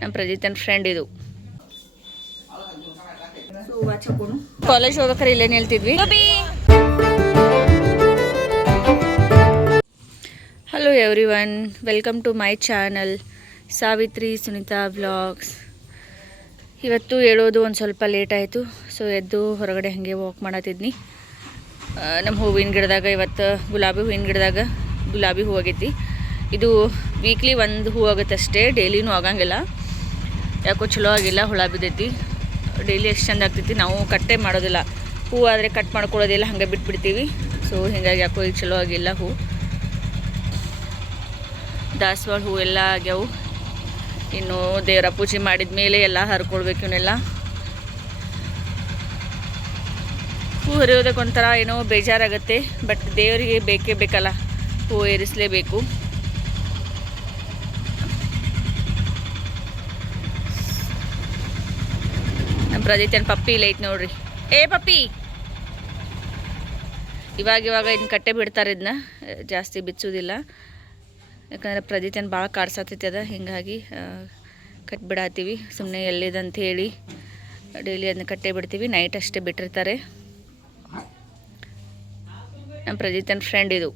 ನಮ್ಮ ಪ್ರಜಿತನ ಫ್ರೆಂಡ್ ಇದು. ಕಾಲೇಜ್ ಹೋಗ್ಬೇಕಾರೆ ಇಲ್ಲೇನು ಹೇಳ್ತಿದ್ವಿ. Hello everyone, welcome to my channel Savitri Sunita vlogs. ಇವತ್ತು ಹೇಳೋದು ಒಂದು ಸ್ವಲ್ಪ ಲೇಟ್ ಆಯಿತು. ಸೊ ಎದ್ದು ಹೊರಗಡೆ ಹಾಗೆ ವಾಕ್ ಮಾಡತ್ತಿದ್ನಿ. ನಮ್ಮ ಹೂವಿನ ಗಿಡದಾಗ ಇವತ್ತು ಗುಲಾಬಿ ಹೂವಿನ ಗಿಡದಾಗ ಗುಲಾಬಿ ಹೂ ಆಗೈತಿ. ಇದು ವೀಕ್ಲಿ ಒಂದು ಹೂ ಆಗುತ್ತೆ ಅಷ್ಟೇ, ಡೈಲಿನೂ ಆಗಂಗಿಲ್ಲ. ಯಾಕೋ ಚಲೋ ಆಗಿಲ್ಲ, ಹುಳ ಬಿದ್ದೈತಿ. ಡೈಲಿ ಎಷ್ಟು ಚಂದ ಆಗ್ತೈತಿ. ನಾವು ಕಟ್ಟೆ ಮಾಡೋದಿಲ್ಲ, ಹೂ ಆದರೆ ಕಟ್ ಮಾಡ್ಕೊಳ್ಳೋದಿಲ್ಲ, ಹಾಗೆ ಬಿಟ್ಬಿಡ್ತೀವಿ. ಸೊ ಹೀಗಾಗಿ ಯಾಕೋ ಈಗ ಚಲೋ ಆಗಿಲ್ಲ ಹೂ. ದಾಸವಾಳ ಹೂ ಎಲ್ಲ ಆಗ್ಯಾವು. ಇನ್ನು ದೇವರ ಪೂಜೆ ಮಾಡಿದ ಮೇಲೆ ಎಲ್ಲ ಹರ್ಕೊಳ್ಬೇಕು. ಇವನ್ನೆಲ್ಲ ಹೂ ಹರಿಯೋದಕ್ಕೆ ಒಂಥರ ಏನೋ ಬೇಜಾರಾಗುತ್ತೆ. ಬಟ್ ದೇವರಿಗೆ ಬೇಕೇ ಬೇಕಲ್ಲ, ಹೂ ಏರಿಸಲೇಬೇಕು. ನಮ್ಮ ಪ್ರಜಿತನ ಪಪ್ಪಿ ಇಲ್ಲ ಐತೆ ನೋಡ್ರಿ. ಏ ಪಪ್ಪಿ, ಇವಾಗ ಇದನ್ನ ಕಟ್ಟೆ ಬಿಡ್ತಾರೆ. ಇದನ್ನ ಜಾಸ್ತಿ ಬಿಚ್ಚೋದಿಲ್ಲ, ಯಾಕಂದರೆ ಪ್ರಜಿತನ ಭಾಳ ಕಾಡ್ಸತ್ತೈತಿ ಅದ. ಹೀಗಾಗಿ ಕಟ್ಬಿಡಾತೀವಿ. ಸುಮ್ಮನೆ ಎಲ್ಲಿದಂತ ಹೇಳಿ ಡೈಲಿ ಅದನ್ನ ಕಟ್ಟೆ ಬಿಡ್ತೀವಿ. ನೈಟ್ ಅಷ್ಟೇ ಬಿಟ್ಟಿರ್ತಾರೆ. ನಮ್ಮ ಪ್ರಜಿತನ ಫ್ರೆಂಡ್ ಇದು.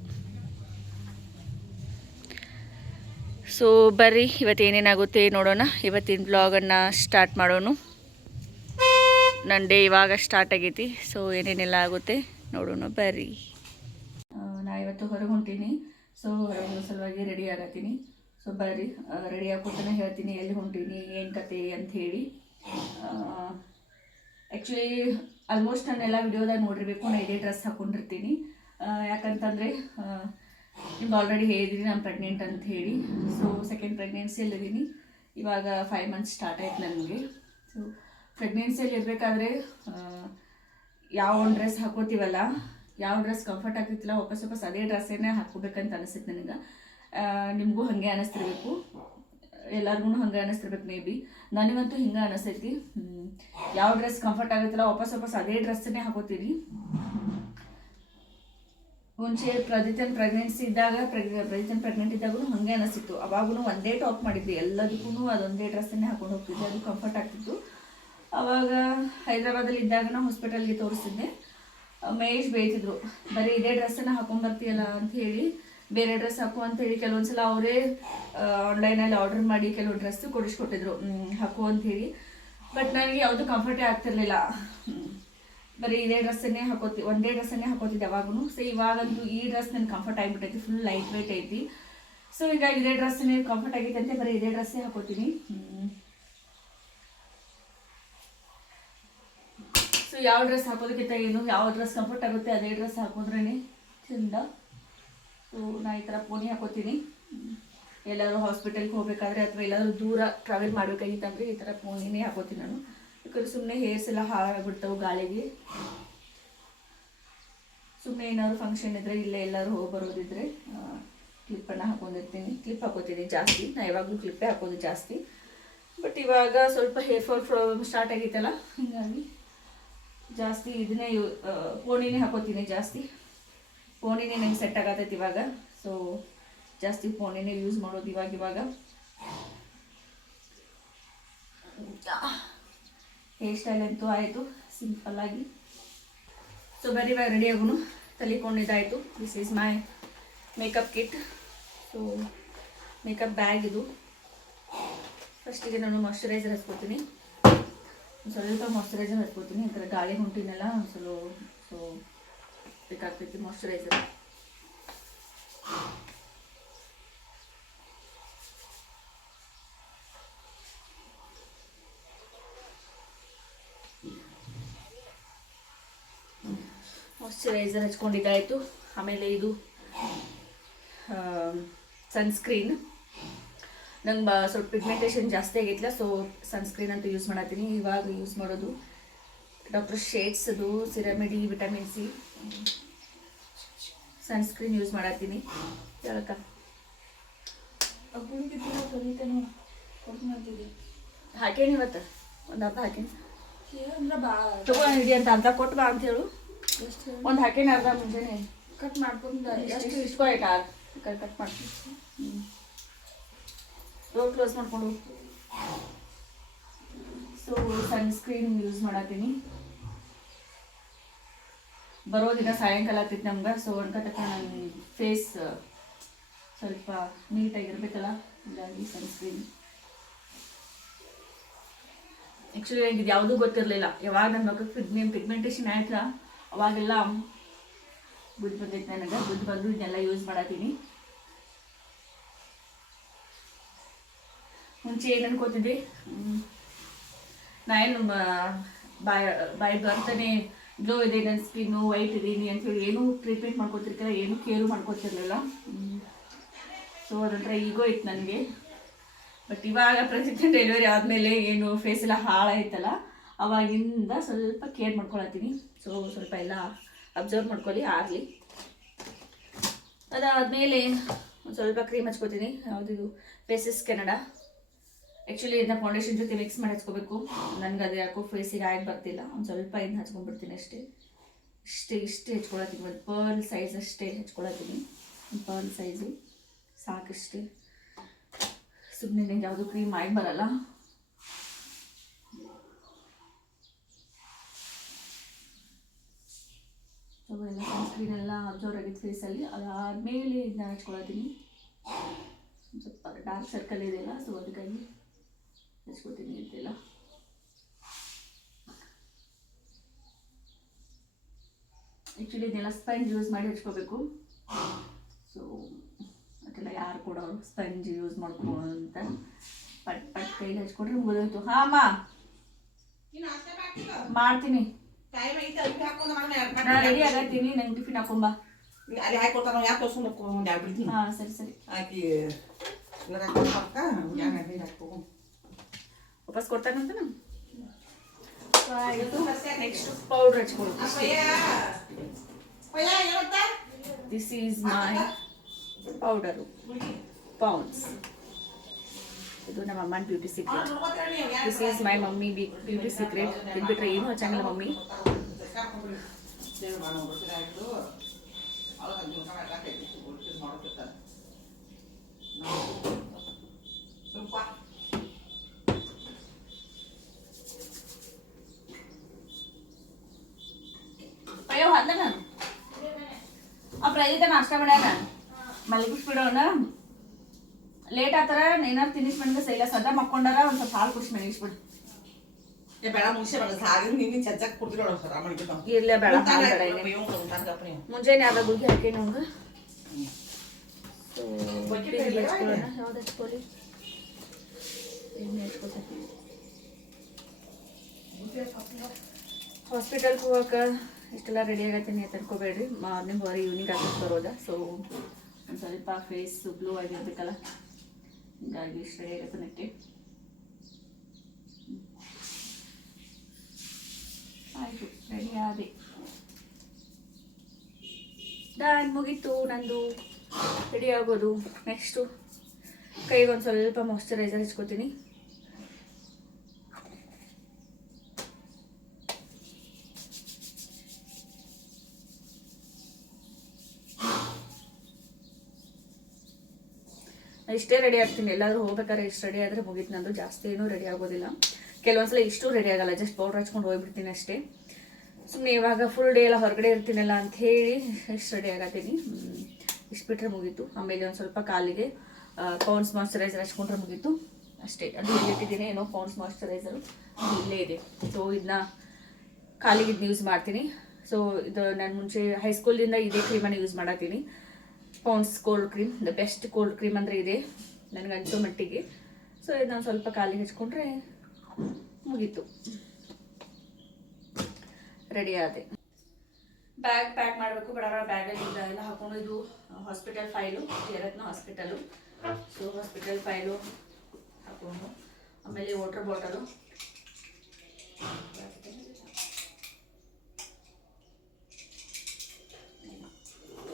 ಸೊ ಬರ್ರಿ, ಇವತ್ತೇನೇನಾಗುತ್ತೆ ನೋಡೋಣ. ಇವತ್ತಿನ ಬ್ಲಾಗನ್ನು ಸ್ಟಾರ್ಟ್ ಮಾಡೋಣ. ನನ್ನ ಡೇ ಇವಾಗ ಸ್ಟಾರ್ಟ್ ಆಗೈತಿ. ಸೊ ಏನೇನೆಲ್ಲ ಆಗುತ್ತೆ ನೋಡೋಣ ಬರ್ರಿ. ನಾ ಇವತ್ತು ಹೊರಗೆ ಹೊಂಟೀನಿ. ಸೊ ಹೊರಗೆ ಸಲುವಾಗಿ ರೆಡಿ ಆಗತ್ತೀನಿ. ಸೊ ಬರ್ರಿ, ರೆಡಿ ಆಗ್ಕೊತಾನೆ ಹೇಳ್ತೀನಿ ಎಲ್ಲಿ ಹೊಂಟೀನಿ, ಏನು ಕತೆ ಅಂತ ಹೇಳಿ. ಆ್ಯಕ್ಚುಲಿ ಆಲ್ಮೋಸ್ಟ್ ನಾನೆಲ್ಲ ವಿಡಿಯೋದಾಗ ನೋಡಿರ್ಬೇಕು, ನಾನು ಇದೇ ಡ್ರೆಸ್ ಹಾಕ್ಕೊಂಡಿರ್ತೀನಿ. ಯಾಕಂತಂದರೆ ನಿಮ್ಗೆ ಆಲ್ರೆಡಿ ಹೇಳಿದ್ದೀನಿ ನಾನು ಪ್ರೆಗ್ನೆಂಟ್ ಅಂತ ಹೇಳಿ. ಸೊ ಸೆಕೆಂಡ್ ಪ್ರೆಗ್ನೆನ್ಸಿಯಲ್ಲಿದ್ದೀನಿ. ಇವಾಗ 5 ಮಂತ್ಸ್ ಸ್ಟಾರ್ಟ್ ಆಯ್ತು ನನಗೆ. ಸೊ ಪ್ರೆಗ್ನೆನ್ಸಿಯಲ್ಲಿ ಇರಬೇಕಾದ್ರೆ ಯಾವ ಒಂದು ಡ್ರೆಸ್ ಹಾಕೋತೀವಲ್ಲ, ಯಾವ ಡ್ರೆಸ್ ಕಂಫರ್ಟ್ ಆಗ್ತಿತ್ತಿಲ್ಲ, ವಾಪಸ್ ಅದೇ ಡ್ರೆಸ್ಸನ್ನೇ ಹಾಕೋಬೇಕಂತ ಅನಿಸ್ತೈತೆ ನನಗೆ. ನಿಮಗೂ ಹಾಗೆ ಅನ್ನಿಸ್ತಿರ್ಬೇಕು, ಎಲ್ಲರಿಗೂ ಹಾಗೆ ಅನ್ನಿಸ್ತಿರ್ಬೇಕು ಮೇ ಬಿ. ನನಗಂತೂ ಹಿಂಗೆ ಅನ್ನಿಸ್ತೈತಿ. ಯಾವ ಡ್ರೆಸ್ ಕಂಫರ್ಟ್ ಆಗುತ್ತಿಲ್ಲ ವಾಪಸ್ ಅದೇ ಡ್ರೆಸ್ಸನ್ನೇ ಹಾಕೋತೀನಿ. ಮುಂಚೆ ಪ್ರಜಿತನ್ ಪ್ರೆಗ್ನೆನ್ಸಿ ಇದ್ದಾಗ ಪ್ರಜಿತನ್ ಪ್ರೆಗ್ನೆಂಟ್ ಇದ್ದಾಗೂ ಹಾಗೆ ಅನಿಸ್ತಿತ್ತು. ಅವಾಗೂ ಒಂದೇ ಟಾಪ್ ಮಾಡಿದ್ವಿ, ಎಲ್ಲದಕ್ಕೂ ಅದೊಂದೇ ಡ್ರೆಸ್ಸನ್ನೇ ಹಾಕೊಂಡು ಹೋಗ್ತಿದ್ದೆ. ಅದು ಕಂಫರ್ಟ್ ಆಗ್ತಿತ್ತು. ಆವಾಗ ಹೈದ್ರಾಬಾದಲ್ಲಿ ಇದ್ದಾಗ ನಾವು ಹಾಸ್ಪಿಟಲ್ಗೆ ತೋರಿಸ್ತಿದ್ದೆ. ಮಹೇಶ್ ಬೇಯ್ತಿದ್ರು, ಬರೀ ಇದೇ ಡ್ರೆಸ್ಸನ್ನು ಹಾಕೊಂಡ್ಬರ್ತೀಯಲ್ಲ ಅಂತ ಹೇಳಿ, ಬೇರೆ ಡ್ರೆಸ್ ಹಾಕು ಅಂತೇಳಿ. ಕೆಲವೊಂದ್ಸಲ ಅವರೇ ಆನ್ಲೈನಲ್ಲಿ ಆರ್ಡರ್ ಮಾಡಿ ಕೆಲವು ಡ್ರೆಸ್ಸು ಕೊಡಿಸ್ಕೊಟ್ಟಿದ್ರು ಹಾಕು ಅಂಥೇಳಿ. ಬಟ್ ನನಗೆ ಯಾವುದು ಕಂಫರ್ಟೇ ಆಗ್ತಿರ್ಲಿಲ್ಲ. ಬರೀ ಇದೇ ಡ್ರೆಸ್ಸನ್ನೇ ಒಂದೇ ಡ್ರೆಸ್ಸನ್ನೇ ಹಾಕೋತಿದ್ದೆ ಯಾವಾಗೂ. ಸೊ ಇವಾಗಂತೂ ಈ ಡ್ರೆಸ್ ನನಗೆ ಕಂಫರ್ಟ್ ಆಗಿಬಿಟ್ಟೈತಿ, ಫುಲ್ ಲೈಟ್ ವೇಟ್ ಐತಿ. ಸೊ ಈಗ ಇದೇ ಡ್ರೆಸ್ಸನ್ನೇ ಕಂಫರ್ಟ್ ಆಗೈತೆ ಅಂತ ಬರೀ ಇದೇ ಡ್ರೆಸ್ಸೇ ಹಾಕೋತೀನಿ. ಸೊ ಯಾವ ಡ್ರೆಸ್ ಹಾಕೋದಕ್ಕಿಂತ ಏನು, ಯಾವ ಡ್ರೆಸ್ ಕಂಫರ್ಟ್ ಆಗುತ್ತೆ ಅದೇ ಡ್ರೆಸ್ ಹಾಕೋದ್ರೇ ಚಂದ. ಸೊ ನಾ ಈ ಥರ ಪೋನಿ ಹಾಕೋತೀನಿ. ಎಲ್ಲರೂ ಹಾಸ್ಪಿಟಲ್ಗೆ ಹೋಗಬೇಕಾದ್ರೆ ಅಥವಾ ಎಲ್ಲರೂ ದೂರ ಟ್ರಾವೆಲ್ ಮಾಡಬೇಕಾಗಿತ್ತಂದರೆ ಈ ಥರ ಪೋನಿನೇ ಹಾಕೋತೀನಿ ನಾನು. ಯಾಕಂದ್ರೆ ಸುಮ್ಮನೆ ಹೇರ್ಸ್ ಎಲ್ಲ ಹಾಳಾಗ್ಬಿಡ್ತಾವೆ ಗಾಳಿಗೆ. ಸುಮ್ಮನೆ ಏನಾದ್ರು ಫಂಕ್ಷನ್ ಇದ್ದರೆ ಇಲ್ಲೇ ಎಲ್ಲರೂ ಹೋಗಿ ಬರೋದಿದ್ರೆ ಕ್ಲಿಪ್ಪನ್ನು ಹಾಕೊಂಡಿರ್ತೀನಿ. ಕ್ಲಿಪ್ ಹಾಕೋತೀನಿ ಜಾಸ್ತಿ. ನಾ ಯಾವಾಗಲೂ ಕ್ಲಿಪ್ಪೇ ಹಾಕೋದು ಜಾಸ್ತಿ. ಬಟ್ ಇವಾಗ ಸ್ವಲ್ಪ ಹೇರ್ ಫಾಲ್ ಪ್ರಾಬ್ಲಮ್ ಸ್ಟಾರ್ಟ್ ಆಗೈತಲ್ಲ, ಹೀಗಾಗಿ ಜಾಸ್ತಿ ಇದನ್ನೇ ಪೋಣಿನೇ ಹಾಕೋತೀನಿ ಜಾಸ್ತಿ. ಪೋಣಿನೇ ನಂಗೆ ಸೆಟ್ ಆಗತೈತಿ ಇವಾಗ. ಸೊ ಜಾಸ್ತಿ ಪೋಣಿನೇ ಯೂಸ್ ಮಾಡೋದು ಇವಾಗ. ಹೇರ್ ಸ್ಟೈಲ್ ಅಂತೂ ಆಯಿತು ಸಿಂಪಲ್ಲಾಗಿ. ಸೊ ಬರೀ ಇವಾಗ ರೆಡಿ ಆಗೋನು. ತಲೆಕೊಂಡಿದ್ದಾಯಿತು. This is my makeup kit. So makeup bag ಇದು. ಫಸ್ಟಿಗೆ ನಾನು ಮಾಯ್ಶ್ಚರೈಸರ್ ಹಚ್ಕೋತೀನಿ. ಸ್ವಲ್ಪ ಮಾಯ್ಶ್ಚರೈಸರ್ ಹಚ್ಕೋತೀನಿ, ಯಾಕಂದರೆ ಗಾಳಿ ಹೊಂಟಿನೆಲ್ಲ ಸೊ ಬೇಕಾಗ್ತೈತಿ ಮಾಯ್ಶ್ಚರೈಸರ್. ಮಾಯ್ಶ್ಚರೈಸರ್ ಹಚ್ಕೊಂಡಿದ್ದಾಯಿತು. ಆಮೇಲೆ ಇದು ಸನ್ಸ್ಕ್ರೀನ್. ನಂಗೆ ಸ್ವಲ್ಪ ಪಿಗ್ಮೆಂಟೇಷನ್ ಜಾಸ್ತಿ ಆಗೈತಿಲ್ಲ. ಸೊ ಸನ್ಸ್ಕ್ರೀನ್ ಅಂತ ಯೂಸ್ ಮಾಡತ್ತೀನಿ. ಇವಾಗ ಯೂಸ್ ಮಾಡೋದು ಡಾಕ್ಟರ್ ಶೇಡ್ಸ್ದು ceramide vitamin C sunscreen use ಮಾಡತ್ತೀನಿ. ಹೇಳಕ್ಕ ಹಾಕೇನಿ ಇವತ್ತು ಒಂದು ಅರ್ಧ ಹಾಕೇನಿ. ತಗೊಂಡು ಹಿಡಿ ಅಂತ ಕೊಟ್ಟು ಬಾ ಅಂತ ಹೇಳು. ಒಂದು ಹಾಕೇನಿ ಅರ್ಧ ಮುಂಜಾನೆ ಕಟ್ ಮಾಡ್ಕೊಂಡು ಇಷ್ಟೋ ಆಯ್ತಾ ಕಟ್ ಮಾಡ್ತೀನಿ. ಡೋರ್ ಕ್ಲೋಸ್ ಮಾಡ್ಕೊಂಡು ಸನ್ಸ್ಕ್ರೀನ್ ಯೂಸ್ ಮಾಡತ್ತೀನಿ. ಬರೋ ದಿನ ಸಾಯಂಕಾಲ ಆಗ್ತೈತಿ ನಮ್ಗೆ. ಸೊ ಅನ್ಕತಕ್ಕ ನನ್ನ ಫೇಸ್ ಸ್ವಲ್ಪ ನೀಟಾಗಿರ್ಬೇಕಲ್ಲ, ಹೀಗಾಗಿ ಸನ್ಸ್ಕ್ರೀನ್. ಆ್ಯಕ್ಚುಲಿ ನನಗೆ ಇದು ಯಾವುದೂ ಗೊತ್ತಿರಲಿಲ್ಲ. ಯಾವಾಗ ನನ್ನ ಮಗಕ್ಕೆ ಪಿಗ್ಮೆಂಟೇಷನ್ ಆಯ್ತಲ್ಲ ಅವಾಗೆಲ್ಲ ಬುದ್ಧಿ ಬಂದೈತೆ ನನಗೆ. ಬುದ್ಧಿ ಬಂದು ಇದನ್ನೆಲ್ಲ ಯೂಸ್ ಮಾಡತ್ತೀನಿ. ಮುಂಚೆ ಏನು ಅನ್ಕೋತಿದ್ದೆ, ನಾ ಏನು ಬಾಯಿ ಬರ್ತಾನೆ ಗ್ಲೋ ಇದೆ, ನನ್ನ ಸ್ಕಿನ್ನು ವೈಟ್ ಇದೀನಿ ಅಂತೇಳಿ ಏನೂ ಟ್ರೀಟ್ಮೆಂಟ್ ಮಾಡ್ಕೊತಿರ್ಕಿಲ್ಲ, ಏನೂ ಕೇರು ಮಾಡ್ಕೊತಿರ್ಲಿಲ್ಲ. ಸೊ ಅದೊಂಥರ ಈಗೋ ಇತ್ತು ನನಗೆ. ಬಟ್ ಇವಾಗ ಪ್ರತಿದಿನ ಡೆಲಿವರಿ ಆದಮೇಲೆ ಏನು ಫೇಸ್ ಎಲ್ಲ ಹಾಳಾಯ್ತಲ್ಲ, ಅವಾಗಿಂದ ಸ್ವಲ್ಪ ಕೇರ್ ಮಾಡ್ಕೊಳತ್ತೀನಿ. ಸೊ ಸ್ವಲ್ಪ ಎಲ್ಲ ಅಬ್ಸರ್ವ್ ಮಾಡ್ಕೊಳ್ಳಿ, ಆಗಲಿ. ಅದಾದಮೇಲೆ ಒಂದು ಸ್ವಲ್ಪ ಕ್ರೀಮ್ ಹಚ್ಕೋತೀನಿ. ಯಾವುದಿದು ಫೇಸಸ್ ಕೆನಡಾ. ಆ್ಯಕ್ಚುಲಿ ಇದನ್ನ ಫೌಂಡೇಶನ್ ಜೊತೆ ಮಿಕ್ಸ್ ಮಾಡಿ ಹಚ್ಕೋಬೇಕು. ನನಗೆ ಅದು ಯಾಕೋ ಫೇಸಿಗೆ ಆಗಿ ಬರ್ತಿಲ್ಲ. ಒಂದು ಸ್ವಲ್ಪ ಇದನ್ನ ಹಚ್ಕೊಂಡ್ಬಿಡ್ತೀನಿ ಅಷ್ಟೇ. ಇಷ್ಟೇ ಹಚ್ಕೊಳತ್ತೀನಿ. ಒಂದು ಪರ್ಲ್ ಸೈಜ್ ಅಷ್ಟೇ ಹಚ್ಕೊಳತ್ತೀನಿ. ಒಂದು ಪರ್ಲ್ ಸೈಜು ಸಾಕಷ್ಟೇ. ಸುಮ್ಮನೆ ನನಗೆ ಯಾವುದೂ ಕ್ರೀಮ್ ಆಗಿ ಬರಲ್ಲ. ಸೊ ಎಲ್ಲ ಸನ್ಸ್ಕ್ರೀನ್ ಎಲ್ಲ ಅಬ್ಸರ್ವ್ ಆಗಿದ್ದು ಫೇಸಲ್ಲಿ. ಅದಾದಮೇಲೆ ಇದನ್ನ ಹಚ್ಕೊಳತ್ತೀನಿ. ಸ್ವಲ್ಪ ಡಾರ್ಕ್ ಸರ್ಕಲ್ ಇದೆಯಲ್ಲ, ಸೊ ಅದಕ್ಕಾಗಿ ಹಚ್ಕೊತೀನಿ ಅಂತೆಲ್ಲ. ಆ್ಯಕ್ಚುಲಿ ಇದನ್ನೆಲ್ಲ ಸ್ಪಂಜ್ ಯೂಸ್ ಮಾಡಿ ಹಚ್ಕೋಬೇಕು. ಸೊ ಅದೆಲ್ಲ ಯಾರು ಕೊಡೋರು ಸ್ಪಂಜ್ ಯೂಸ್ ಮಾಡ್ಕೊ ಅಂತ ಪಟ್ ಕೈಗೆ ಹಚ್ಕೊಂಡ್ರೆ ಮುಗಿದೋಯ್ತು. ಹಾಂ ಅಮ್ಮ ಮಾಡ್ತೀನಿ, ನಾನು ರೆಡಿ ಆಗತ್ತೀನಿ. ನಂಗೆ ಟಿಫಿನ್ ಹಾಕೊಂಬ. ಹಾಂ ಸರಿ ವಾಪಸ್ ಕೊಡ್ತಾನಂತ. ನೆಕ್ಸ್ಟ್ ಪೌಡರ್ ಹಚ್ಕೊಳ್ಳಿ. This is my powder, Pond's. ಇದು ನಮ್ಮ ಅಮ್ಮನ beauty secret. This is my mummy beauty secret. ಇದು ಬಿಟ್ಟರೆ ಏನೂ ಹಚ್ಚಂಗಿಲ್ಲ ಮಮ್ಮಿ. ಅಯ್ಯೋ ಅಲ್ಲ, ನಾನು ಆ ಪ್ರಜಿತ ನಾಷ್ಟ ಮಾಡ್ಯಾನ ಮಲಗಿಸ್ಬಿಡೋಣ. ಲೇಟ್ ಆತರ ಏನಾರು ತಿನ್ನಿಸ್ ಬಂದ್ರೆ ಸೈಲ ಸದಾ ಮಕ್ಕೊಂಡಾರ. ಒಂದು ಸ್ವಲ್ಪ ಹಾಲು ಕುಡಿಸಿ ಮಲಗಿಸ್ಬಿಡು. ಇರ್ಲೇ ಬೇಡ, ಮುಂಜಾನೆ ಯಾವ್ದ ಗುಗ್ಗಿ ಹಾಕಿ ನಮ್ಗೆ. ಯಾವ್ದು ಹಚ್ಕೊಳ್ಳಿ? ಎಣ್ಣೆ ಹಚ್ಕೊಳ್ತೀನಿ. ಹಾಸ್ಪಿಟಲ್ಗೆ ಹೋಗಕ್ಕೆ ಇಷ್ಟೆಲ್ಲ ರೆಡಿ ಆಗತ್ತೀನಿ ಅಂತ ಅನ್ಕೋಬೇಡ್ರಿ. ಮಾರ್ನಿಂಗ್ ಹೊರ ಈವ್ನಿಂಗ್ ಆಗಕ್ಕೆ ಬರೋದ. ಸೊ ಒಂದು ಸ್ವಲ್ಪ ಫೇಸ್ ಗ್ಲೋ ಆಗಿರ್ಬೇಕಲ್ಲ, ಹೀಗಾಗಿ ಇಷ್ಟು ರೆಡಿ ಆಗತ್ತೆ ನೆಟ್ಟೆ. ಆಯಿತು, ರೆಡಿ ಆದೆ. ಡನ್, ಮುಗೀತು ನಂದು ರೆಡಿ ಆಗೋದು. ನೆಕ್ಸ್ಟು ಕೈಗೆ ಒಂದು ಸ್ವಲ್ಪ ಮಾಯ್ಶ್ಚರೈಸರ್ ಹಚ್ಕೋತೀನಿ. ಇಷ್ಟೇ ರೆಡಿ ಆಗ್ತೀನಿ. ಎಲ್ಲಾದರೂ ಹೋಗ್ಬೇಕಾದ್ರೆ ಇಷ್ಟು ರೆಡಿ ಆದರೆ ಮುಗೀತು ನಂದು. ಜಾಸ್ತಿ ಏನೂ ರೆಡಿ ಆಗೋದಿಲ್ಲ. ಕೆಲವೊಂದ್ಸಲ ಇಷ್ಟು ರೆಡಿ ಆಗಲ್ಲ, ಜಸ್ಟ್ ಪೌಡ್ರ್ ಹಚ್ಕೊಂಡು ಹೋಗ್ಬಿಡ್ತೀನಿ ಅಷ್ಟೇ. ಸುಮ್ಮನೆ ಇವಾಗ ಫುಲ್ ಡೇ ಎಲ್ಲ ಹೊರಗಡೆ ಇರ್ತೀನಲ್ಲ ಅಂಥೇಳಿ ಇಷ್ಟು ರೆಡಿ ಆಗತ್ತೀನಿ. ಇಷ್ಟು ಬಿಟ್ಟರೆ ಮುಗೀತು. ಆಮೇಲೆ ಒಂದು ಸ್ವಲ್ಪ ಕಾಲಿಗೆ ಪೌಂಡ್ಸ್ ಮಾಯ್ಶ್ಚರೈಸರ್ ಹಚ್ಕೊಂಡ್ರೆ ಮುಗೀತು ಅಷ್ಟೇ. ಅದು ಇಲ್ಲಿಟ್ಟಿದ್ದೀನಿ, ಏನೋ ಪೌಂಡ್ಸ್ ಮಾಯ್ಶ್ಚರೈಸರು ಇಲ್ಲೇ ಇದೆ. ಸೊ ಇದನ್ನ ಕಾಲಿಗೆ ಇದನ್ನ ಯೂಸ್ ಮಾಡ್ತೀನಿ. ಸೊ ಇದು ನಾನು ಮುಂಚೆ ಹೈಸ್ಕೂಲಿಂದ ಇದೇ ಕ್ರೀಮನ್ನು ಯೂಸ್ ಮಾಡತ್ತೀನಿ. Pond's cold cream, the best cold cream ಅಂದರೆ ಇದೆ ನನಗೆ ಅನಿಸೋ ಮಟ್ಟಿಗೆ. ಸೊ ಇದನ್ನು ಸ್ವಲ್ಪ ಕಾಲಿಗೆ ಹಚ್ಕೊಂಡ್ರೆ ಮುಗೀತು, ರೆಡಿ ಆದೆ. ಬ್ಯಾಗ್ ಪ್ಯಾಕ್ ಮಾಡಬೇಕು. ಬಡವರ ಬ್ಯಾಗಲ್ಲಿ ಎಲ್ಲ ಹಾಕೊಂಡು, ಇದು ಹಾಸ್ಪಿಟಲ್ ಫೈಲು, ಯರತ್ನ ಹಾಸ್ಪಿಟಲು. ಸೊ ಹಾಸ್ಪಿಟಲ್ ಫೈಲು ಹಾಕೊಂಡು, ಆಮೇಲೆ ವಾಟರ್ ಬಾಟಲು,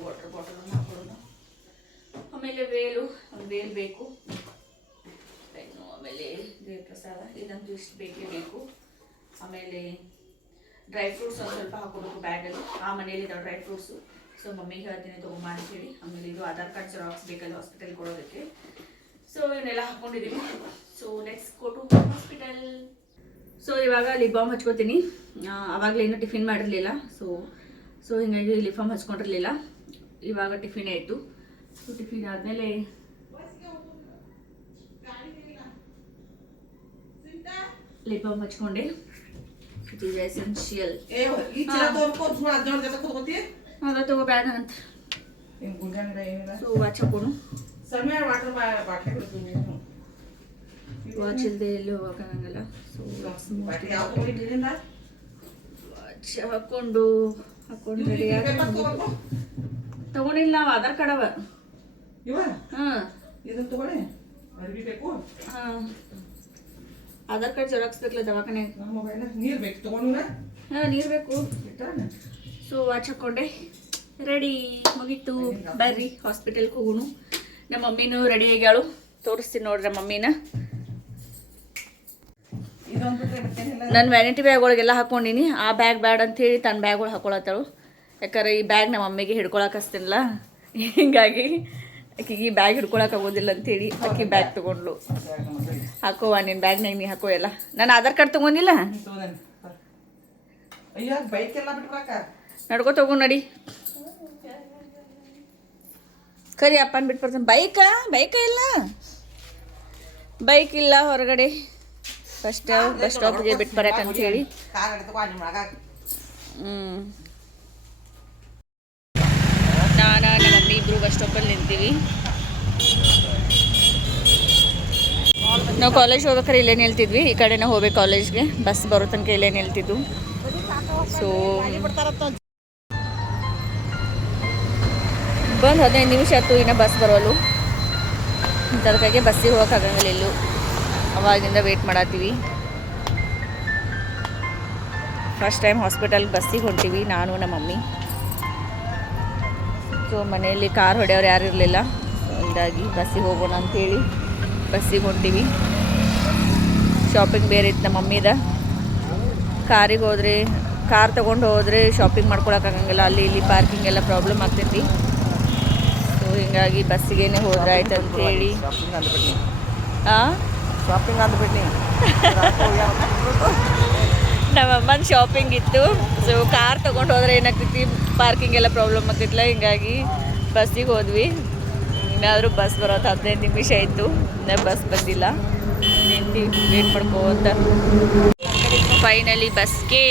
ವಾಟರ್ ಬಾಟಲನ್ನು ಹಾಕೊಳ್ಳೋದು. ಆಮೇಲೆ ವೇಲು, ಒಂದು ವೇಲ್ ಬೇಕು. ಪೆನ್ನು, ಆಮೇಲೆ ದೇವ್ರ ಪ್ರಸಾದ, ಇದಂತೂ ಇಷ್ಟು ಬೇಕೇ ಬೇಕು. ಆಮೇಲೆ ಡ್ರೈ ಫ್ರೂಟ್ಸ್ ಒಂದು ಸ್ವಲ್ಪ ಹಾಕೋಬೇಕು ಬ್ಯಾಗಲ್ಲಿ. ಆ ಮನೇಲಿ ಇದ್ದಾವೆ ಡ್ರೈ ಫ್ರೂಟ್ಸು. ಸೊ ಮಮ್ಮಿಗೆ ಹೇಳ್ತೀನಿ ತೊಗೊಂಬ ಅಂತೇಳಿ. ಆಮೇಲೆ ಇದು ಆಧಾರ್ ಕಾರ್ಡ್ ಜೆರಾಕ್ಸ್ ಬೇಕಲ್ಲ ಹಾಸ್ಪಿಟಲ್ ಕೊಡೋದಕ್ಕೆ. ಸೊ ಇವನ್ನೆಲ್ಲ ಹಾಕ್ಕೊಂಡಿದ್ದೀವಿ. So let's go to hospital. So ಇವಾಗ ಲಿಪ್ ಬಾಮ್ ಹಚ್ಕೋತೀನಿ. ಅವಾಗಲೇ ಇನ್ನೂ ಟಿಫಿನ್ ಮಾಡಿರಲಿಲ್ಲ. ಸೊ ಹೀಗಾಗಿ ಲಿಪ್ ಬಾಮ್ ಹಚ್ಕೊಂಡಿರಲಿಲ್ಲ. ಇವಾಗ ಟಿಫಿನ್ ಆಯಿತು. ಸೊ ಟಿಫಿನ್ ಆದಮೇಲೆ ಲಿಪ್ ಬಾಮ್ ಹಚ್ಕೊಂಡೆ. It is essential. ಅದ ತಗೋ ಬ್ಯಾಡ ಅಂತ. ಸೊ ವಾಚ್ ಹಾಕೋಣ. ವಾಚ್ ಇಲ್ಲದೆ ಎಲ್ಲಿ ಹೋಗೋಕ್ಕಾಗಲ್ಲ. ಸೊ ವಾಚ್ ಹಾಕೊಂಡು ರೆಡಿ ತಗೊಂಡಿಲ್ಲ ನಾವು ಆಧಾರ್ ಕಾರ್ಡ್ ಅವ. ಹಾಂ ಆಧಾರ್ ಕಾರ್ಡ್ ಜೆರಾಕ್ಸ್ ಬೇಕಲ್ಲ ದವಾಖಾನೆ. ಹಾಂ ನೀರು ಬೇಕು. ಸೊ ವಾಚ್ ಹಾಕ್ಕೊಂಡೆ ರೆಡಿ ಮುಗೀತು. ಬರ್ರಿ ಹಾಸ್ಪಿಟಲ್ಗೆ ಹೋಗೋಣ. ನಮ್ಮ ಮಮ್ಮಿನೂ ರೆಡಿ ಆಗ್ಯಾಳು. ತೋರಿಸ್ತೀನಿ ನೋಡ್ರಿ ನಮ್ಮ ಮಮ್ಮಿನ. ನನ್ನ ವ್ಯಾನಿಟಿ ಬ್ಯಾಗ್ ಒಳಗೆಲ್ಲ ಹಾಕ್ಕೊಂಡಿನಿ. ಆ ಬ್ಯಾಗ್ ಬ್ಯಾಡ್ ಅಂಥೇಳಿ ತನ್ನ ಬ್ಯಾಗ್ ಒಳಗೆ ಹಾಕೊಳತ್ತಾಳು. ಯಾಕಂದ್ರೆ ಈ ಬ್ಯಾಗ್ ನಮ್ಮ ಮಮ್ಮಿಗೆ ಹಿಡ್ಕೊಳಕ್ಕೆ ಹಚ್ತೀನಿಲ್ಲ, ಹಿಂಗಾಗಿ ಆಕಿಗೆ ಈ ಬ್ಯಾಗ್ ಹಿಡ್ಕೊಳಕ್ಕೆ ಆಗೋದಿಲ್ಲ ಅಂಥೇಳಿ ಆಕಿ ಬ್ಯಾಗ್ ತೊಗೊಂಡ್ಲು. ಹಾಕೋವ ನಿನ್ನ ಬ್ಯಾಗ್ನಾಗ ನೀ ಹಾಕೋ ಎಲ್ಲ. ನಾನು ಆಧಾರ್ ಕಾರ್ಡ್ ತೊಗೊಂಡಿಲ್ಲ. ನಡ್ಕೊ ತಗೊಂಡು ನಡಿ. ಕರಿ ಅಪ್ಪನ ಬಿಟ್ಟು ಬರ್ತಾನೆ. ಬೈಕ ಇಲ್ಲ, ಬೈಕ್ ಇಲ್ಲ ಹೊರಗಡೆ. ಬಸ್ ಸ್ಟಾಪ್ಗೆ ಬಿಟ್ಟು ಬರಕಂತ ಹೇಳಿ. ನಾನು ನಮ್ಮ ಮಮ್ಮಿ ಇಬ್ರು ಬಸ್ ಸ್ಟಾಪಲ್ಲಿ ನಿಂತೀವಿ. ನಾವು ಕಾಲೇಜ್ ಹೋಗ್ಬೇಕಾರೆ ಇಲ್ಲೇ ನಿಲ್ತಿದ್ವಿ. ಈ ಕಡೆನೇ ಹೋಗ್ಬೇಕು ಕಾಲೇಜ್ಗೆ. ಬಸ್ ಬರೋ ತನಕ ಇಲ್ಲೇ ನಿಲ್ತಿದ್ದು. ಸೊ ಬಂದು 15 ನಿಮಿಷ ಆಯ್ತು, ಇನ್ನೂ ಬಸ್ ಬರೋಲ್ಲ. ಅದಕ್ಕಾಗಿ ಬಸ್ಸಿಗೆ ಹೋಗೋಕ್ಕಾಗಂಗಿಲ್ಲ. ಎಲ್ಲೂ ಅವಾಗಿಂದ ವೇಟ್ ಮಾಡತ್ತೀವಿ. ಫಸ್ಟ್ ಟೈಮ್ ಹಾಸ್ಪಿಟಲ್ಗೆ ಬಸ್ಸಿಗೆ ಹೊಂಟೀವಿ ನಾನು ನಮ್ಮ ಮಮ್ಮಿ. ಸೊ ಮನೆಯಲ್ಲಿ ಕಾರ್ ಹೊಡೆಯೋರು ಯಾರು ಇರಲಿಲ್ಲ. ಹೀಗಾಗಿ ಬಸ್ಸಿಗೆ ಹೋಗೋಣ ಅಂಥೇಳಿ ಬಸ್ಸಿಗೆ ಹೊಂಟೀವಿ. ಶಾಪಿಂಗ್ ಬೇರೆ ಇತ್ತು ನಮ್ಮ ಮಮ್ಮಿದ. ಕಾರಿಗೆ ಹೋದರೆ ಕಾರ್ ತೊಗೊಂಡು ಹೋದರೆ ಶಾಪಿಂಗ್ ಮಾಡ್ಕೊಳಕ್ಕಾಗಂಗಿಲ್ಲ. ಅಲ್ಲಿ ಇಲ್ಲಿ ಪಾರ್ಕಿಂಗ್ ಎಲ್ಲ ಪ್ರಾಬ್ಲಮ್ ಆಗ್ತೈತಿ. ಸೊ ಹೀಗಾಗಿ ಬಸ್ಸಿಗೇನೆ ಹೋದ್ರೆ ಆಯ್ತು ಅಂಥೇಳಿ. ಶಾಪಿಂಗ್ ಅಂದ್ಬಿಟ್ಟು ನಮ್ಮ ಅಮ್ಮನ ಶಾಪಿಂಗ್ ಇತ್ತು. ಸೊ ಕಾರ್ ತೊಗೊಂಡು ಹೋದ್ರೆ ಏನಾಗ್ತೈತಿ, ಪಾರ್ಕಿಂಗ್ ಎಲ್ಲ ಪ್ರಾಬ್ಲಮ್ ಆಗ್ತಿಲ್ಲ. ಹಿಂಗಾಗಿ ಬಸ್ಸಿಗೆ ಹೋದ್ವಿ. ಇನ್ನಾದರೂ ಬಸ್ ಬರೋದು 15 ನಿಮಿಷ ಆಯಿತು. ಇನ್ನೂ ಬಸ್ ಬಂದಿಲ್ಲ. ನಿಂತು ವೇಟ್ ಮಾಡ್ಕೋತ ಫೈನಲಿ ಬಸ್ಗೆ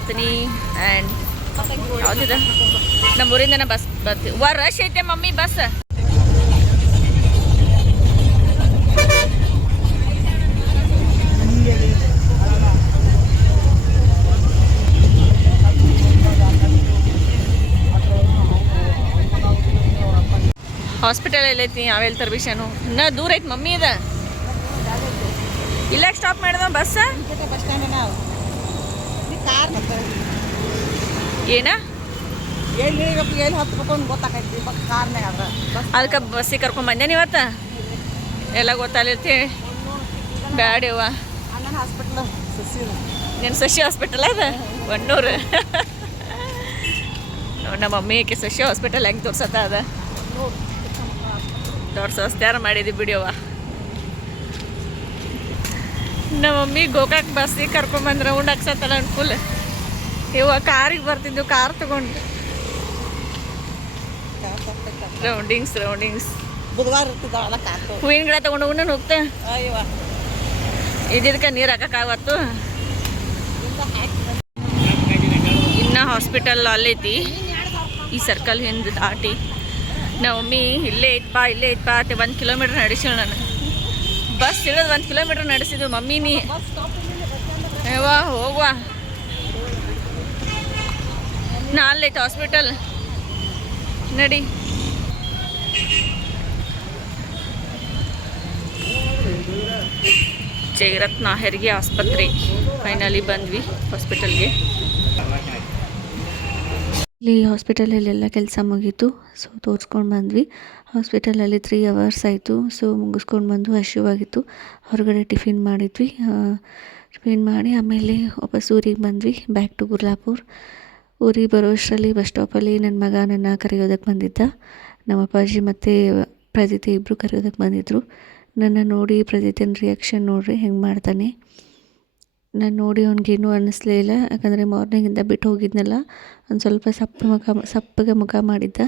ಅತನಿ. ಆ್ಯಂಡ್ ಯಾವುದಿದೆ ನಮ್ಮೂರಿಂದ ಬಸ್ ಬರ್ತೀವಿ. ರಶ್ ಐತೆ ಮಮ್ಮಿ ಬಸ್. ಹಾಸ್ಪಿಟಲ್ ಎಲ್ಲೈತಿ, ಯಾವೆಲ್ಲ ತರ್ಬಿಷನು ಇನ್ನೂ ದೂರ ಐತಿ ಮಮ್ಮಿ. ಅದ ಇಲ್ಲ ಸ್ಟಾಪ್ ಮಾಡಿದ ಬಸ್. ಏನ ಎಲ್ಲಿ ಹತ್ಬೇಕು ಗೊತ್ತಾಕೈತಿ ಕಾರ್ನಾಗ. ಅದಕ್ಕೆ ಬಸ್ಸಿಗೆ ಕರ್ಕೊಂಡ್ ಬಂದೇನಿ ಇವತ್ತು. ಎಲ್ಲ ಗೊತ್ತಾಗೈತಿ. ಬ್ಯಾಡ್ಯವ್ವ ಅಣ್ಣನ ಹಾಸ್ಪಿಟ್ಲ್ ನೀನು ಶಶಿ ಹಾಸ್ಪಿಟಲ್ ಅದ ಒಣ್ಣೂರು. ನಮ್ಮ ಮಮ್ಮಿಗೆ ಶಶಿ ಹಾಸ್ಪಿಟಲ್ ಹೆಂಗೆ ತೋರ್ಸತ್ತ ಅದ ತೋರ್ಸೋಸ್ತ್ಯಾರ ಮಾಡಿದ್ವಿ ಬಿಡಿಯವ್ವ. ನಮ್ಮ ಮಮ್ಮಿ ಗೋಕಾಕ್ ಬಸ್ಸಿಗೆ ಕರ್ಕೊಂಬಂದು ರೌಂಡ್ ಹಾಕ್ಸತ್ತಲ್ಲ ಫುಲ್. ಇವಾಗ ಕಾರಿಗೆ ಬರ್ತಿದ್ದು, ಕಾರ್ ತಗೊಂಡು ರೌಂಡಿಂಗ್ಸ್ ಬುಧವಾರ ಇರ್ತಿದ್ದಾವಲ್ಲ ಕಾತು. ಹೂವಿನ ಗಿಡ ತೊಗೊಂಡು ಹೋಗಿ ನಾನು ಹೋಗ್ತೆ. ಇದಕ್ಕೆ ನೀರು ಹಾಕಕ್ಕಾಗತ್ತು. ಇನ್ನು ಹಾಸ್ಪಿಟಲ್ ಅಲ್ಲೈತಿ. ಈ ಸರ್ಕಲ್ ಹಿಂದೆ ದಾಟಿ ನಮ್ಮ ಮಮ್ಮಿ ಇಲ್ಲೇ ಐತ್ಪಾ ಅಂತ 1 ಕಿಲೋಮೀಟ್ರ್ ನಡೆಸಿಳು. ನಾನು ಬಸ್ ಇಳಿದು 1 ಕಿಲೋಮೀಟ್ರ್ ನಡೆಸಿದ್ವು ಮಮ್ಮಿನಿ. ಯವ್ವಾ ಹೋಗುವ ನಾ ಅಲ್ಲೈತೆ ಹಾಸ್ಪಿಟಲ್ ನಡಿ. ಜಯರತ್ನ ಹೆರಿಗೆ ಆಸ್ಪತ್ರೆ. ಫೈನಲಿ ಬಂದ್ವಿ ಹಾಸ್ಪಿಟಲ್ಗೆ. ಇಲ್ಲಿ ಹಾಸ್ಪಿಟಲಲ್ಲೆಲ್ಲ ಕೆಲಸ ಮುಗೀತು. ಸೊ ತೋರಿಸ್ಕೊಂಡು ಬಂದ್ವಿ. ಹಾಸ್ಪಿಟಲಲ್ಲಿ 3 ಅವರ್ಸ್ ಆಯಿತು. ಸೊ ಮುಗಿಸ್ಕೊಂಡು ಬಂದು ಹಸಿವಾಗಿತ್ತು. ಹೊರಗಡೆ ಟಿಫಿನ್ ಮಾಡಿದ್ವಿ. ಟಿಫಿನ್ ಮಾಡಿ ಆಮೇಲೆ ವಾಪಸ್ ಊರಿಗೆ ಬಂದ್ವಿ. Back to Gurlapur. ಊರಿಗೆ ಬರೋ ಅಷ್ಟರಲ್ಲಿ ಬಸ್ ಸ್ಟಾಪಲ್ಲಿ ನನ್ನ ಮಗ ನನ್ನ ಕರೆಯೋದಕ್ಕೆ ಬಂದಿದ್ದ. ನಮ್ಮ ಅಪ್ಪಾಜಿ ಮತ್ತು ಪ್ರಜಿತೆ ಇಬ್ಬರು ಕರೆಯೋದಕ್ಕೆ ಬಂದಿದ್ದರು. ನನ್ನ ನೋಡಿ ಪ್ರಜಿತನ ರಿಯಾಕ್ಷನ್ ನೋಡ್ರಿ ಹೆಂಗೆ ಮಾಡ್ತಾನೆ. ನಾನು ನೋಡಿ ಅವ್ನಿಗೇನೂ ಅನ್ನಿಸ್ಲೇ ಇಲ್ಲ, ಯಾಕಂದರೆ ಮಾರ್ನಿಂಗಿಂದ ಬಿಟ್ಟು ಹೋಗಿದ್ನಲ್ಲ, ಒಂದು ಸ್ವಲ್ಪ ಸಪ್ಪಗೆ ಮುಖ ಮಾಡಿದ್ದ.